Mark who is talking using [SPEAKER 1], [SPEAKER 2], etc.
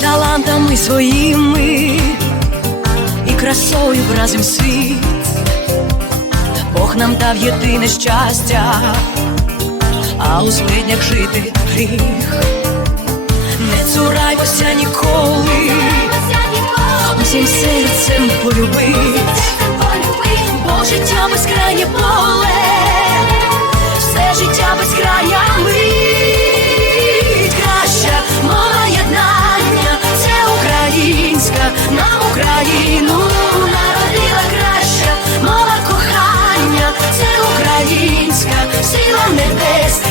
[SPEAKER 1] талантами своїми і красою вразив світ, Бог нам дав єдине щастя, а у злиднях жити гріх. Не цураймося ніколи, усім серцем полюбить, бо життя безкрайнє поле, все життя без края ми. Bandeirantes